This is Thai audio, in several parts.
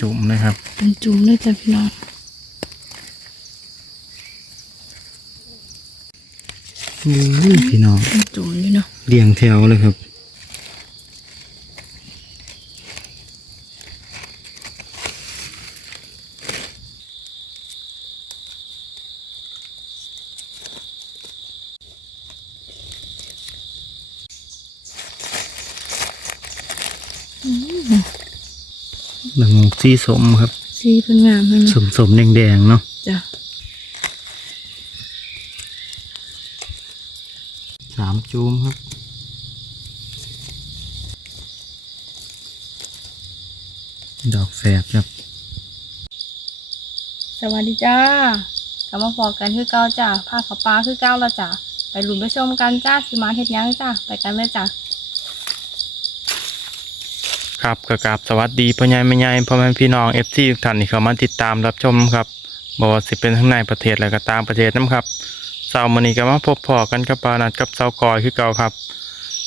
จุ่มเลยครับ เป็นจุ่มเลยจ้ะพี่น้องอุ้ยพี่น้องเป็นจุ่มอยู่เนาะเรียงแถวเลยครับ ละงกสีสมครับสีเพิ่นงามเพิ่นสเนาะมสมแดงแดงๆเนาะจ้ะสามจูมครับดอกแฝดครับ สวัสดีจ้ากลับมาพอกันคือเก้าจ้ะพาเขาปลาคือเก้าแล้วจ้ะไปลุ้นไปชมกันจ้าสิมาเฮ็ดหยังจ้ะไปกันเลยจ้ะ ครับกระกาบสวัสดีพ่อใหญ่แม่ใหญ่พ่อแม่พี่น้องเอฟซีทุกท่านที่เข้ามาติดตามรับชมครับบอกสิเป็นทั้งในประเทศและก็ต่างประเทศน้ำครับเสาร์มื้อนี้ก็มาพบพอกันกับปานัดกับเสากอยคือเก่าครับ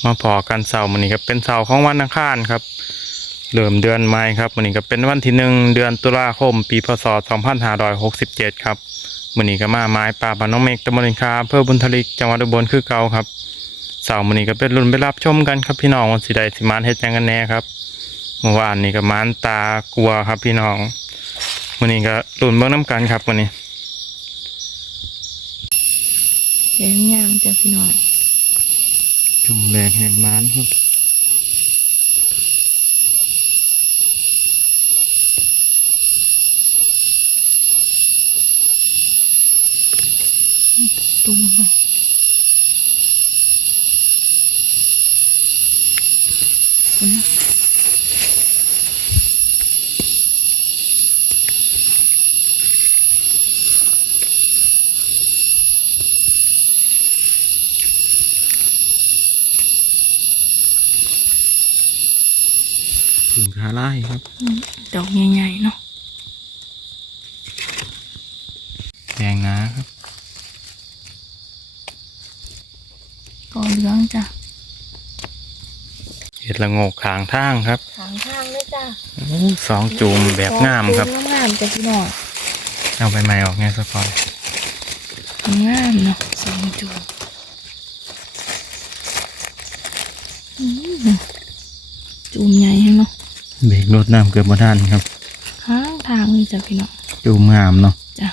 มาพอกันเสาร์มื้อนี้ก็เป็นเสาร์ของวันอังคารครับเริ่มเดือนใหม่ครับมื้อนี้ก็เป็นวันที่หนึ่งเดือนตุลาคม ปีพศ2567ครับมื้อนี้ก็มาไม้ป่าบ้านน้องเมฆตำบลอินคาอำเภอบุญทลิกจังหวัดอุบลคือเก่าครับเสาร์มื้อนี้ก็เป็นรุ่นไปรับชมกันครับพี่น้องว่าสิไดสิมานเฮ็ดหยังกันแน่ครับ เมื่อวานนี่ก็มานตากลัวครับพี่น้องวันนี้ก็ลุ่นเบิ้งน้ำกันครับวันนี้แดงงามจ้ะพี่น้องจุ่มแรกแห่งมานครับตุ่มเบิ่งคุณนะ พึ่งขาไล่ครับ ดอกใหญ่ๆเนาะแดงนะครับก็เหลืองจ้ะเห็ดละโงกขางทางครับทางทางเลยจ้ะโอ้สองจุ่มแบบงามครับสองจุ่งามจ้ะพี่น้องเอาไปใหม่ออกไงสักก่อนงามเนาะสองจุ่มอืมจุ่มใหญ่แฮงเนาะ เบรกรถน้ำเกือบมาทันครับ ข้างทางเลยจ้ะพี่น้องจุ่มงามเนาะจ้ะ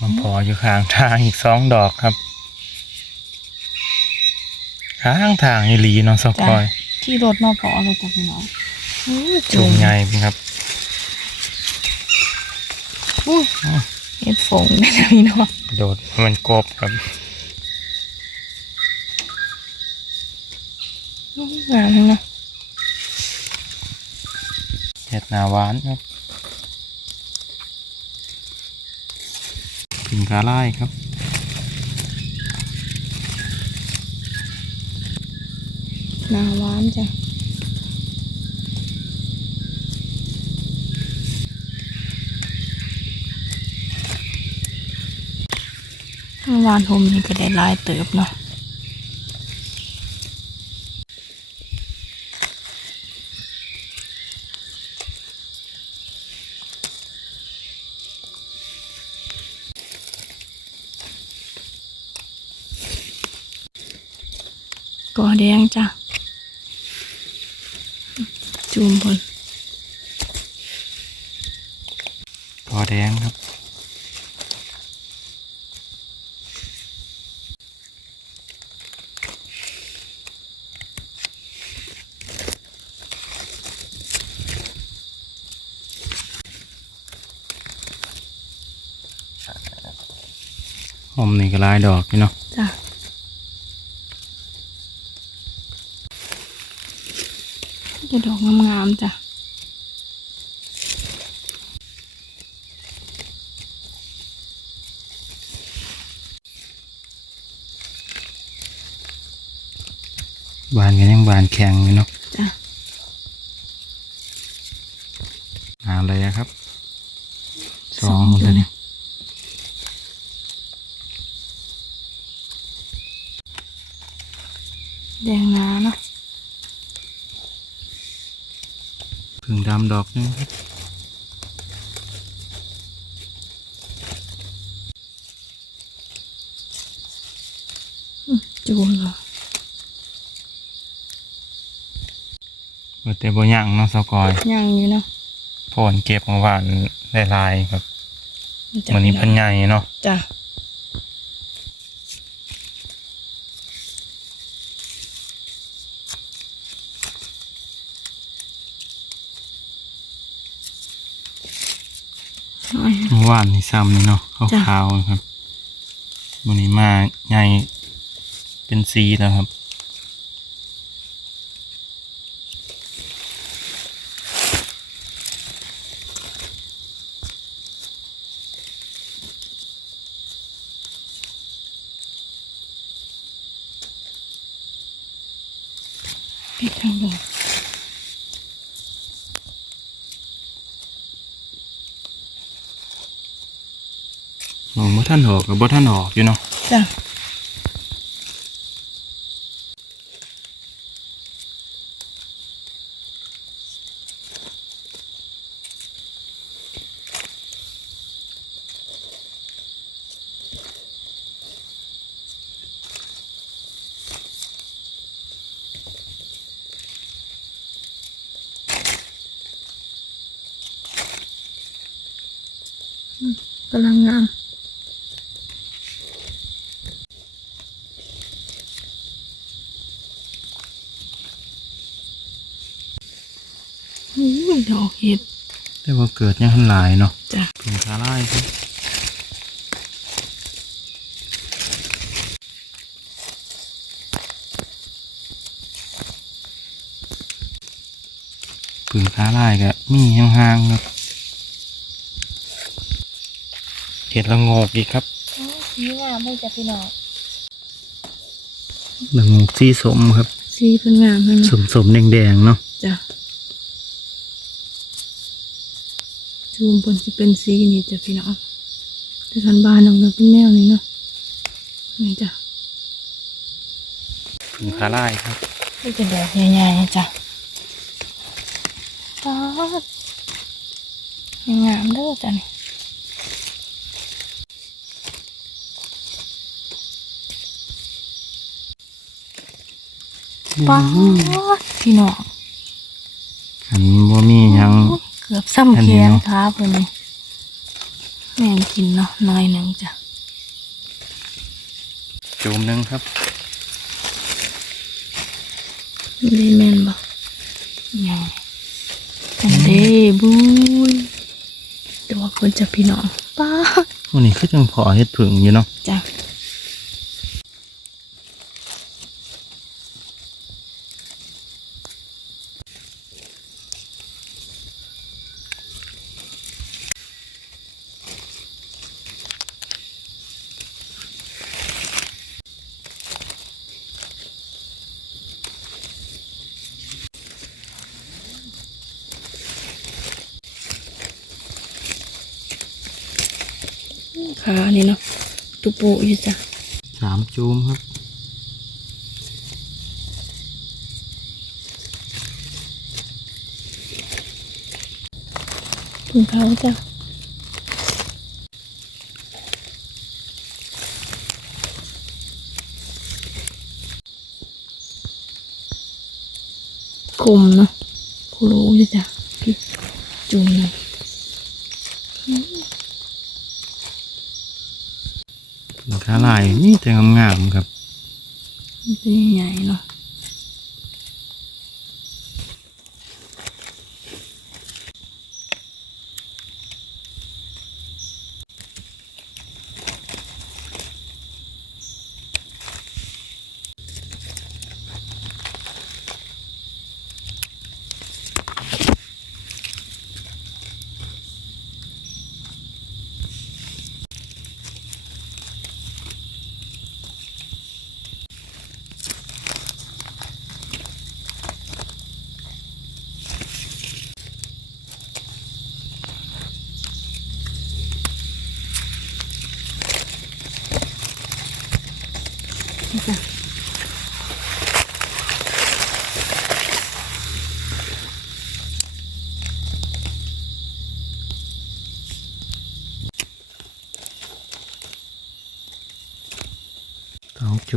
มันพออยู่ข้างทางอีกสองดอกครับ ข้างทางอีหลีเนาะสักจ้ะก่อย ที่รถมาพอเลยจ้ะพี่น้องอื้อจุ่มใหญ่ครับอุ้ยเห็ดฝงได้จ้ะพี่น้องโดดมันกบครับ อื้อ งามแฮงเนาะเห็ดหนาหวานครับพึ่งขาไล่ครับหนาหวานจ้ะเมื่อวานผมนี่ก็ได้หลายเติบเนาะ ก่อแดงจ้ะ จูมพนกอแดงครับ หอมนี่ก็หลายดอกนี่เนาะ จะดอกงามๆจ้ะบานกันยังบานแข็งอยู่เนาะ จ้ะ หาเลยอะครับ สองหมดเลยเนี่ย แดงงาเนาะ ผึ่งดำดอกหนึงครับจูนเหรอเปิดแต่บ่ย่างเนาะสกอยยังอยู่เนาะพอนเก็บเมื่อวานหลายๆครับจ้ะวันนี้เพันใหญ่เนาะจ้ะน้อย เมื่อ วานนี่ซ้ำนี่เนาะจ้ะ ขาวๆนะครับวันนี้มาใหญ่เป็นสีแล้วครับปิดทางบน โอ้บ่ท่านออกกับบ่ท่านออกอยู่เนาะจ้ะกำลังงาม อุ้ยดอก เห็ดแต่ว่าเกิดยังหันหลายเนาะจ้ะผึ่งคาร่ายครับผึ่งคาร่ายก็มีห่างๆครับเห็ดละโงกอีกครับสีงามเลยจ้ะพี่น้องละโงกสีสมครับ สีเพิ่นงามเลยสมสมๆแดงๆเนาะจ้ะ จูมเพิ่นสิเป็นสีนี่จ้ะพี่น้องแต่ทันบ้านน้องเราเป็นแนวนี้เนาะนี่จ้ะผึ่งคาร่ายครับนี่จะดอกใหญ่ๆจ้ะป๊าดงามเด้อจ้ะนี่ป๊าดพี่น้องอันบ่มีหยังเกือบซ้ำอันเคีนี้ยงเนาะขาเพิ่นนี่แม่งกินเนาะน้อยหนึ่งจ้ะจูมหนึงครับได้แม่นบ่ยังอันเด้บุยแต่ว่าคนจะพี่น้องป้าดวันนี้คือจังพอเฮ็ดผึ่งอยู่เนาะจ้ะ ขานี่เนาะตุปูอยู่จ้ะสามจูมครับถุงเท้าจ้ะคมเนาะกูรู้อยู่จ้ะพี่จุ่มหน่อย สาร่ายนี่แต่งามๆครับมันเป็นใหญ่เนาะ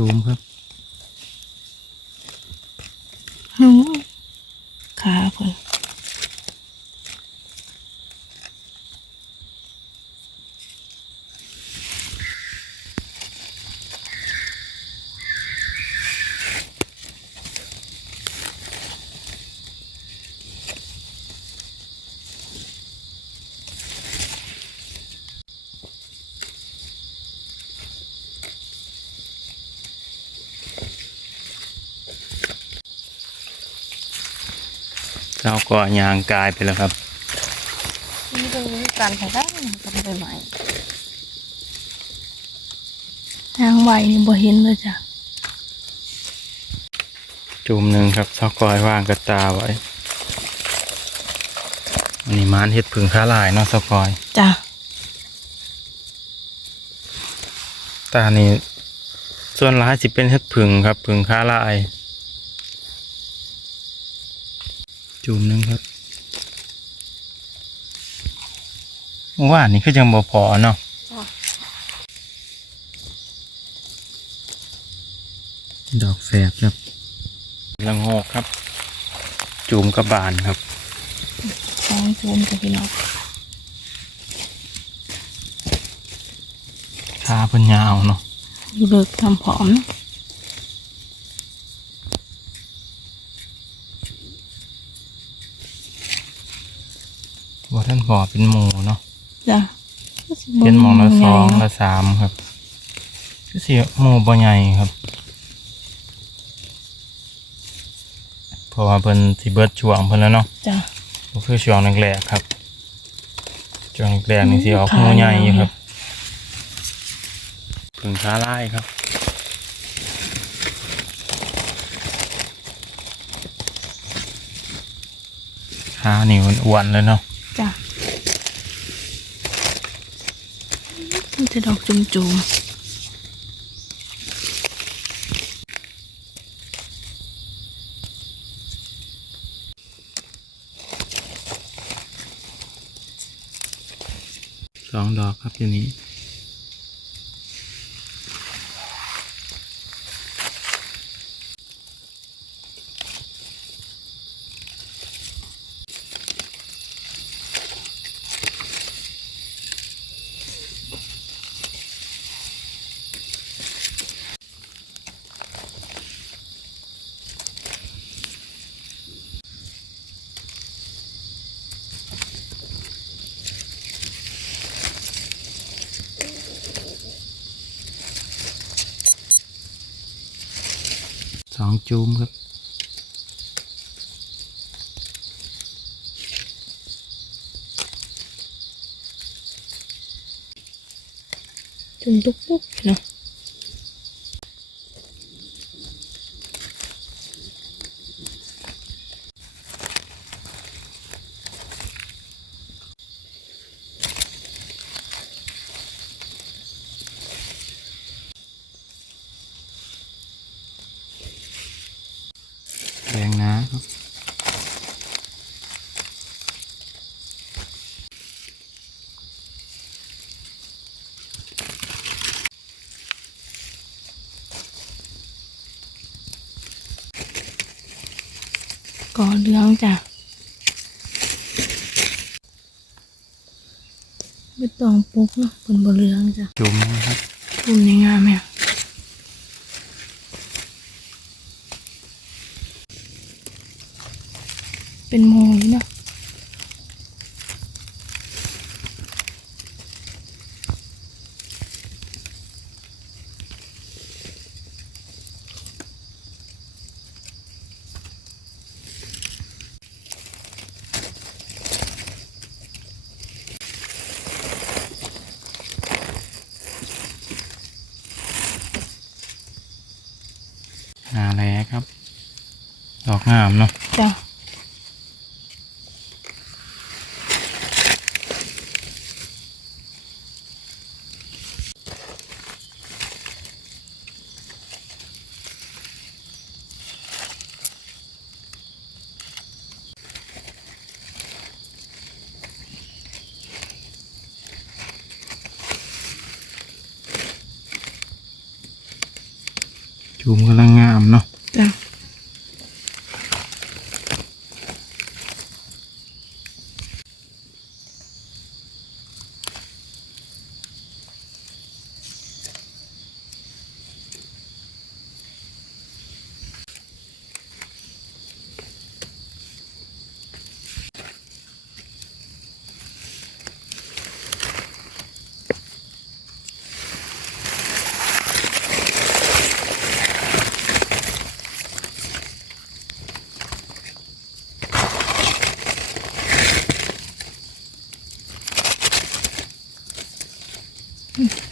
จูมครับหนูขาเพิ่นาก็ยางกายไปแล้วครับนี่ดูการใช้ได้กันไปใหม่ทางไหวนี่บ่เห็นเลยจ้ะจูมหนึ่งครับเจ้ากอยว่างกระตาไว้อันนี้มานเห็ดผึ่งค้าลายเนาะเจ้ากอยจ้ะตานี่ส่วนร้ายสิเป็นเห็ดผึ่งครับผึ่งค้าลาย จูมหนึ่งครับว่านี่คือจังบ่พอเนาะดอกแฝดครับละโงกครับ จูมกระบานครับสองจูมกับพี่น้องขาเพิ่นยาวเนาะอยู่เลิกทำผอมนะ ว่าท่านพอเป็นหมูเนาะจ้ะเป็นหมองละสองเนาะละสามครับคือสิหมูบ่ใหญ่ครับเพราะว่าเพิ่นสิเบิดช่วงเพิ่นแล้วเนาะจ้ะก็คือช่วงแรกๆครับช่วงแรกๆนี่สิออกขาหมูใหญ่อยู่ยาวครับผึ่งขาลายครับขานี่อ้วนๆเลยเนาะจ้ะมัน จะดอกจุ่มจุมสองดอกครับอยู่นี้ องจูมครับจุ่มตุ๊กปุ๊กเนาะ เหลืองจ้ะไม่ต้องปุ๊กเนาะเป็นบ่เหลืองจ้ะจูมนะครับจุ่มในงามเนี่ยเป็นโมยเนาะ มกำลังงามเนาะ จ้ะ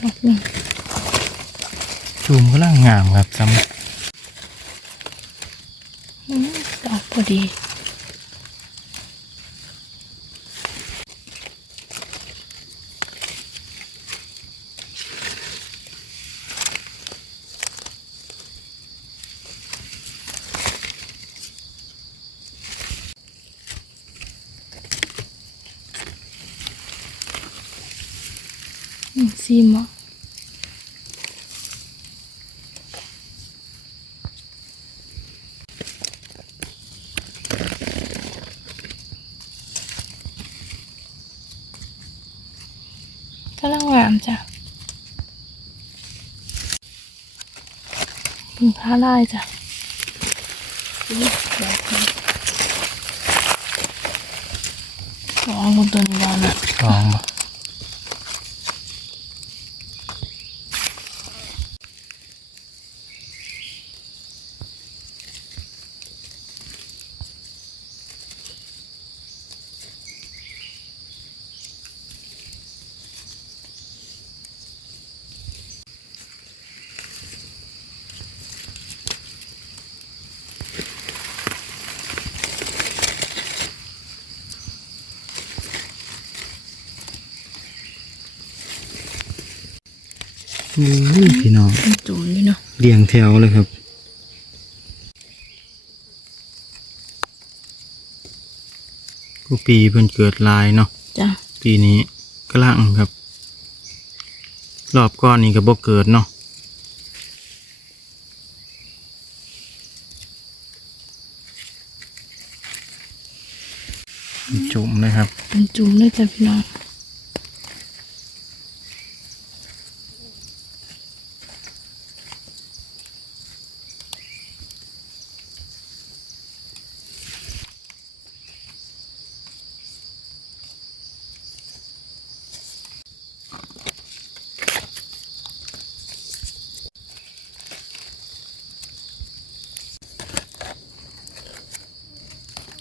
ดอกหนึ่ง จูมกำลั งามครับจอืมดอกพอดีอืมซีมอะกำลังงามจ้ะ พึงพ้าได้จ้ะอุ๊ยดอกนี้สองบนตัวนี้แล้วนะำลองบ่อุ้ย พี่น้องเป็นจูนอยู่เนาะเรียงแถวเลยครับกูปีเพิ่นเกิดหลายเนาะจ้ะปีนี้กำลังครับ รอบก้อนนี้ก็บ่เกิดเนาะจุ่มเลยครับเป็นจูนด้วยจ้ะพี่น้อง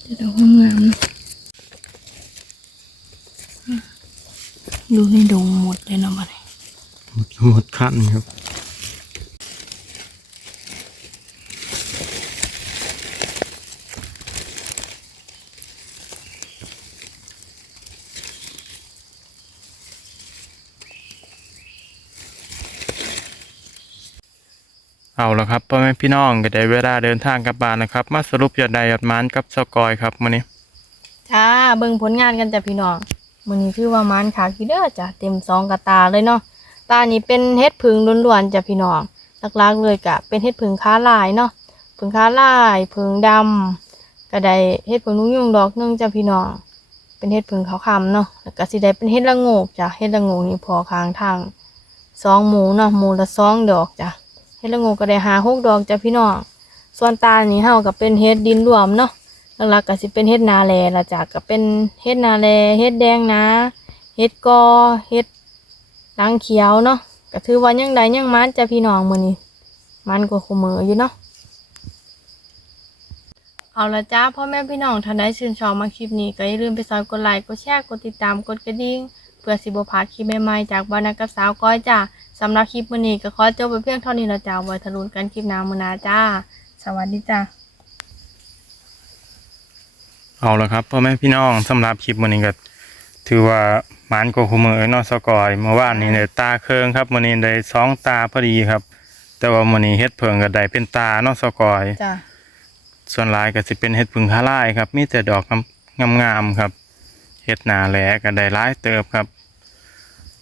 เดี๋ยวดอกงามๆเนาะ ดูให้ดงหมดเลยเนาะบัดนี้หมดหมดขั้นครับเอาละครับพ่อแม่พี่น้องก็ได้เวลาเดินทางกลับบ้านนะครับ มาสรุปยอดใดยอดหมันกับสกอยครับมื้อนี้จ้าเบิ่งผลงานกันจ้ะพี่น้อง มื้อนี้ชื่อว่ามันขาคีเด้อจ้ะเต็มสองกระตาเลยเนาะตานี้เป็นเฮ็ดผึ่งล้วนๆจ้ะพี่น้องหลักๆเลยกะเป็นเฮ็ดผึ่งค้าลายเนาะผึ่งค้าลายผึ่งดำก็ได้เฮ็ดผึ่งนุ่งยุงดอกนึงจ้ะพี่น้องเป็นเฮ็ดผึ่งขาวคำเนาะแล้วก็สิได้เป็นเฮ็ดละโงกจ้ะเฮ็ดละโงกนี่พอค้างทางสองหมูเนาะหมูละสองดอกจ้ะเฮ็ดละโงกก็ได้หาหกดอกจ้ะพี่น้องส่วนตานี่เฮาก็เป็นเฮ็ดดินรวมเนาะ หลักๆก็สิเป็นเฮ็ดนาแลละจ้ะก็เป็นเฮ็ดนาแลเฮ็ดแดงนะเฮ็ดกอเฮ็ดหลังเขียวเนาะก็ถือว่ายังได้ยังมันจะพี่น้องมื้อนี้มันก็คุมืออยู่เนาะเอาละจ้าพ่อแม่พี่น้องท่านใดชื่นชอบมาคลิปนี้ก็อย่าลืมไปซอยกดไลค์กดแชร์กดติดตามกดกระดิ่งเพื่อสิบพลาดคลิปใหม่ๆจากบ้านนักกับสาวก้อยจ้าสำหรับคลิปมื้อนี้ก็ขอจบไปเพียงเท่านี้ละจ้าไว้ทะลุนกันคลิปหน้ามื้อหน้าจ้า สวัสดีจ้า เอาละครับพ่อแม่พี่น้องสำหรับคลิปมื้อนี้ก็ถือว่าหมันกว่าคุมือเนาะสกอยเมื่อวานนี้ได้ตาเคืองครับมื้อนี้ได้สองตาพอดีครับ แต่ว่ามื้อนี้เฮ็ดเพิงก็ได้เป็นตาเนาะสกอยจ้าส่วนหลายก็สิเป็นเห็ดพึ่งคาร่ายครับ มีแต่ดอกงามๆครับเห็ดหนาแหลก็ได้หลายเติบครับ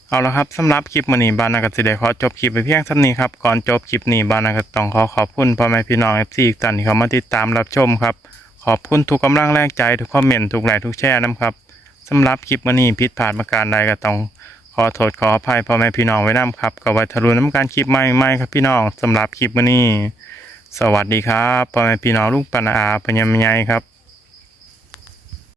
เอาละครับสำหรับคลิปมื้อนี้บานาก็สิได้ขอจบคลิปไปเพียงเท่านี้ครับก่อนจบคลิปนี้บานาก็ต้องขอขอบคุณพ่อแม่พี่น้อง FC อีกท่านที่เข้ามาติดตามรับชมครับ ขอบคุณทุกกำลังแรงใจทุกคอมเมนต์ทุกไลค์ทุกแชร์นะครับสำหรับคลิปวันนี้ผิดพลาดประการใดก็ต้อง ขอโทษขออภัยพ่อแม่พี่น้องไว้นํครับกับวัทรุน้ำการคลิปใหม่ๆครับพี่น้องสำหรับคลิปวันนี้ สวัสดีครับพ่อแม่พี่น้องลูกปนาอาพญามยัยครับ